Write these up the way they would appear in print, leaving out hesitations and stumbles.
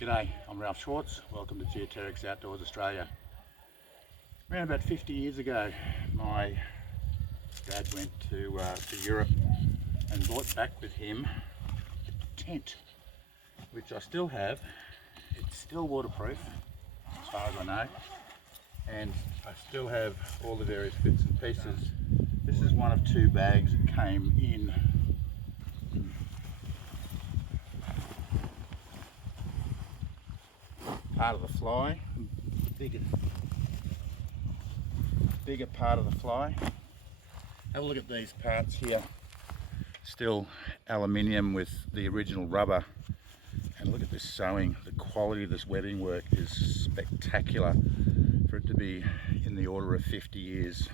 G'day, I'm Ralph Schwartz. Welcome to Geoterrics Outdoors Australia. Around about 50 years ago, my dad went to Europe and brought back with him a tent, which I still have. It's still waterproof, as far as I know, and I still have all the various bits and pieces. This is one of two bags that came in. Part of the fly, bigger part of the fly. Have a look at these parts here, still aluminium with the original rubber, and look at this sewing. The quality of this webbing work is spectacular for it to be in the order of 50 years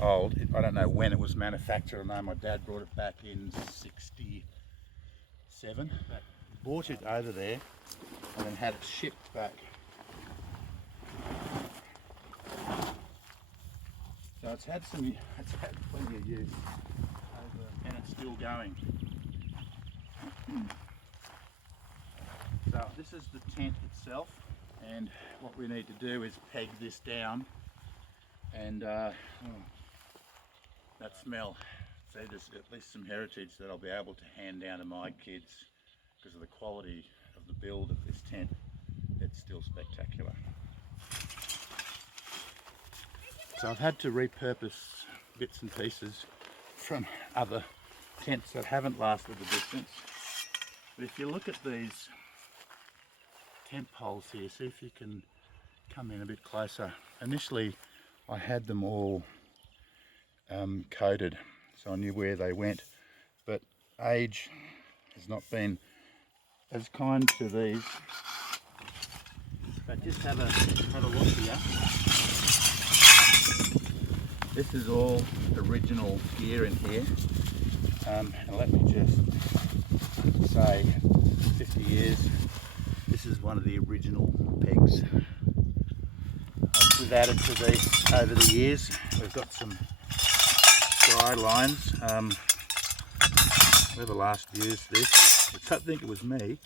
old. I don't know when it was manufactured. I know my dad brought it back in 67, but bought it over there and then had it shipped back. So it's had plenty of use over, and it's still going. So this is the tent itself, and what we need to do is peg this down, and that smell. So there's at least some heritage that I'll be able to hand down to my kids because of the quality of the build of this tent. It's still spectacular. So I've had to repurpose bits and pieces from other tents that haven't lasted the distance. But if you look at these tent poles here, see if you can come in a bit closer. Initially I had them all coated, so I knew where they went, but age has not been as kind to these. But just have a look here. This is all original gear in here, and let me just say, 50 years, this is one of the original pegs. We've added to these over the years. We've got some dry lines. Whoever last used this, I think it was me.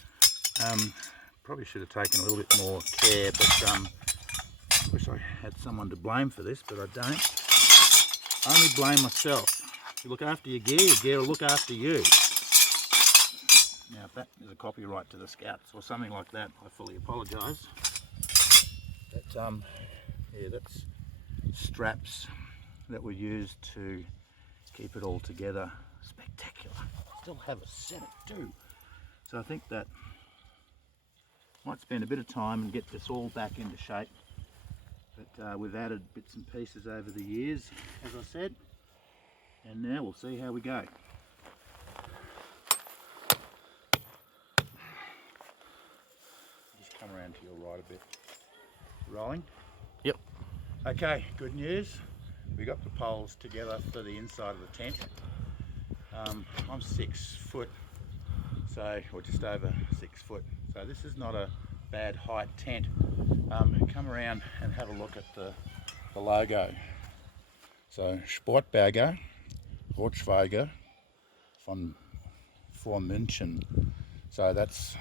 Probably should have taken a little bit more care, but I wish I had someone to blame for this, but I don't. I only blame myself. You look after your gear will look after you. Now if that is a copyright to the Scouts or something like that, I fully apologise. But yeah, that's straps that were used to keep it all together. Spectacular. Still have a set too. So I think that might spend a bit of time and get this all back into shape. But we've added bits and pieces over the years, as I said, and now we'll see how we go. Just come around to your right a bit. Rolling? Yep. Okay, good news. We got the poles together for the inside of the tent. I'm 6 foot, so, or just over 6 foot. So this is not a bad height tent. Come around and have a look at the logo. So SportBerger Rothschwaige von München. So that's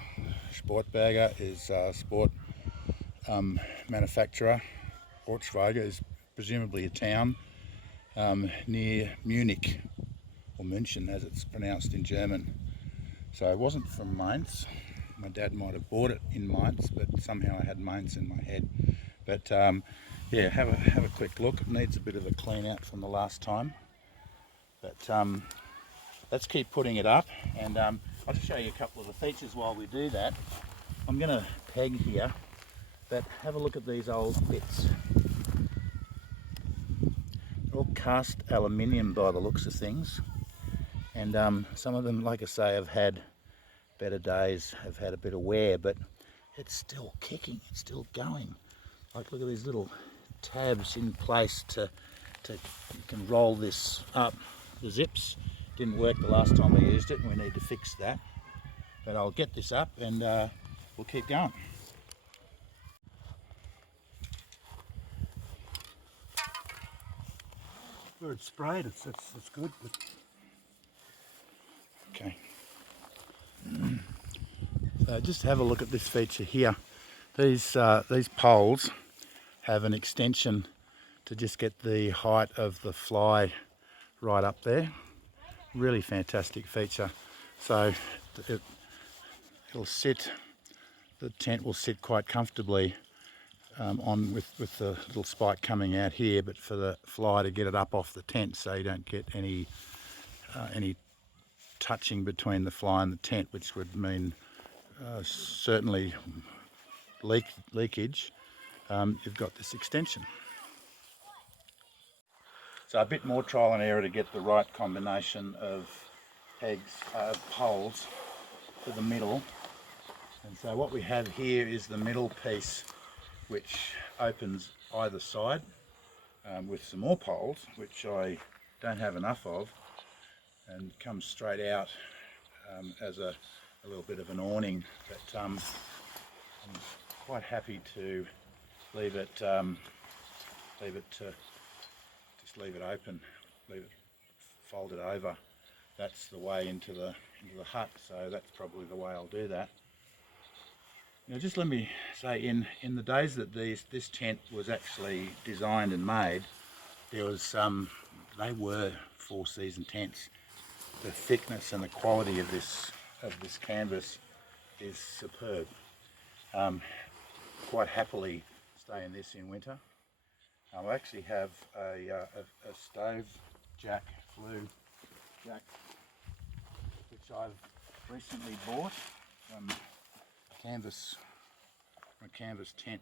SportBerger is sport manufacturer. Rothschwaige is presumably a town near Munich, or München as it's pronounced in German. So it wasn't from Mainz. My dad might have bought it in Mainz, but somehow I had Mainz in my head. But yeah, have a quick look. It needs a bit of a clean out from the last time. But let's keep putting it up, and I'll just show you a couple of the features while we do that. I'm going to peg here, but have a look at these old bits. They're all cast aluminium by the looks of things, and some of them, like I say, have had better days, have had a bit of wear, but it's still kicking, it's still going. Like, look at these little tabs in place to you can roll this up. The zips didn't work the last time I used it, and we need to fix that. But I'll get this up and we'll keep going. Where it's sprayed, it's good. Okay. Just have a look at this feature here. These poles have an extension to just get the height of the fly right up there. Really fantastic feature. So it'll sit, the tent will sit quite comfortably on with the little spike coming out here, but for the fly to get it up off the tent so you don't get any touching between the fly and the tent, which would mean certainly leakage. You've got this extension. So a bit more trial and error to get the right combination of poles to the middle. And so what we have here is the middle piece, which opens either side with some more poles, which I don't have enough of, and comes straight out as a little bit of an awning. But I'm quite happy to leave it open, leave it folded over. That's the way into the hut, so that's probably the way I'll do that. Now, just let me say, in the days that this tent was actually designed and made, there was they were 4-season tents. The thickness and the quality of this canvas is superb. Quite happily stay in this in winter. I actually have a stove jack, flue jack, which I've recently bought from a canvas tent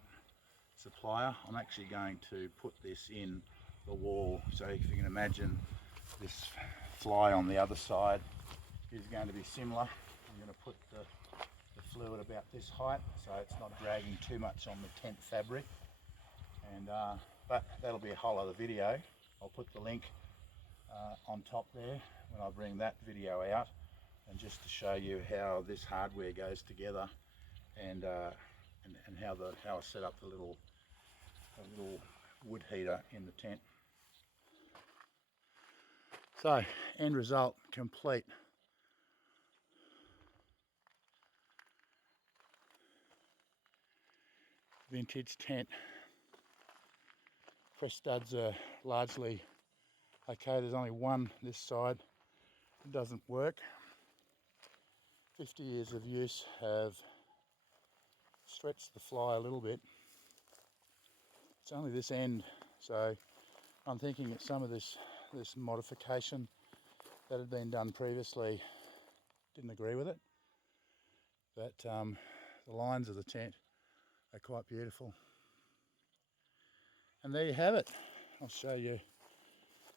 supplier. I'm actually going to put this in the wall, so if you can imagine this fly on the other side is going to be similar. I'm going to put the flue at about this height so it's not dragging too much on the tent fabric, and but that'll be a whole other video. I'll put the link on top there when I bring that video out, and just to show you how this hardware goes together, and how I set up the little wood heater in the tent. So, end result complete. Vintage tent. Press studs are largely okay. There's only one this side that doesn't work. 50 years of use have stretched the fly a little bit. It's only this end, so I'm thinking that some of this modification that had been done previously didn't agree with it, but the lines of the tent are quite beautiful. And there you have it. I'll show you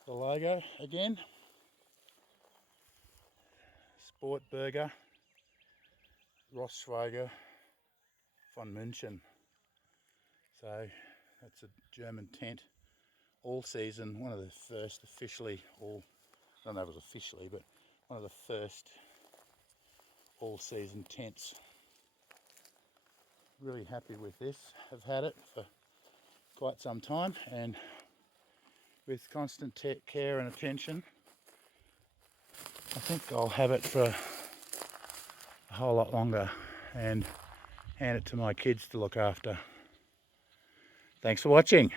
the logo again. SportBerger Rothschwaige von München. So that's a German tent, all season, one of the first officially, I don't know if it was officially, but one of the first all season tents. Really happy with this. I've had it for quite some time, and with constant care and attention, I think I'll have it for a whole lot longer and hand it to my kids to look after. Thanks for watching.